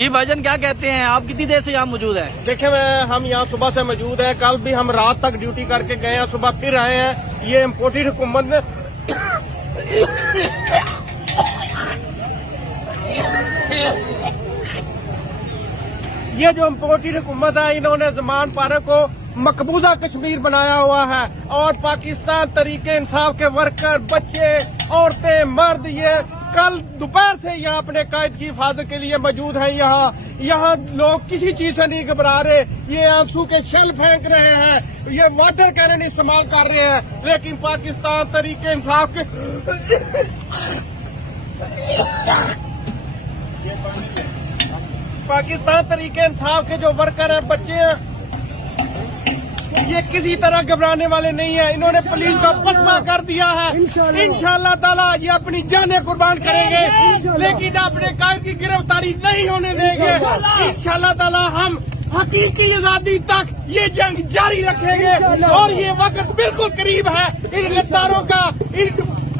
جی بھائی جان کیا کہتے ہیں آپ کتنی دیر سے یہاں موجود ہیں؟ دیکھیں ہم یہاں صبح سے موجود ہیں، کل بھی ہم رات تک ڈیوٹی کر کے گئے ہیں، صبح پھر آئے ہیں۔ یہ امپورٹڈ حکومت نے یہ جو امپورٹڈ حکومت ہے، انہوں نے زمان پارک کو مقبوضہ کشمیر بنایا ہوا ہے، اور پاکستان تحریک انصاف کے ورکر، بچے، عورتیں، مرد یہ کل دوپہر سے یہاں اپنے قائد کی حفاظت کے لیے موجود ہیں۔ یہاں لوگ کسی چیز سے نہیں گھبرا رہے، یہ آنسو کے شل پھینک رہے ہیں، یہ واٹر کینن استعمال کر رہے ہیں، لیکن پاکستان تحریک انصاف کے جو ورکر ہیں، بچے ہیں، یہ کسی طرح گھبرانے والے نہیں ہیں۔ انہوں نے پولیس کا پسپا کر دیا ہے، انشاءاللہ تعالیٰ یہ اپنی جانیں قربان کریں گے، لیکن اپنے قائد کی گرفتاری نہیں ہونے دیں گے۔ انشاءاللہ تعالیٰ ہم حقیقی آزادی تک یہ جنگ جاری رکھیں گے، اور یہ وقت بالکل قریب ہے۔ ان غداروں کا،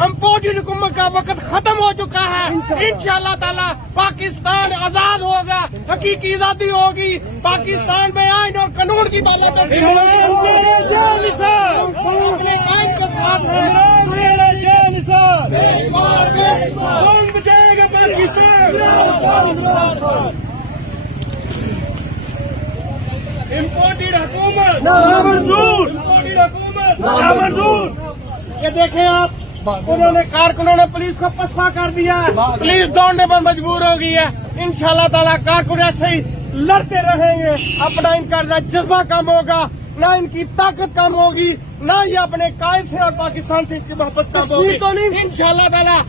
امپورٹڈ حکومت کا وقت ختم ہو چکا ہے۔ انشاءاللہ تعالیٰ پاکستان آزاد ہوگا، حقیقی آزادی ہوگی، پاکستان میں آئین اور قانون کی بالادستی ہوگی۔ اپنے قائد کو ساتھ ہے، کون بچائے گا پاکستان؟ امپورٹڈ حکومت نامنظور، امپورٹڈ حکومت نامنظور۔ یہ دیکھیں آپ، انہوں نے کارکنوں نے پولیس کو پسپا کر دیا ہے، پولیس دوڑنے پر مجبور ہو گئی ہے۔ انشاءاللہ تعالیٰ کارکن ایسے ہی لڑتے رہیں گے، اپنا ان کا نہ جذبہ کم ہوگا، نہ ان کی طاقت کم ہوگی، نہ یہ اپنے قائد سے اور پاکستان سے ان کی محبت کم ہوگی۔ انشاءاللہ تعالیٰ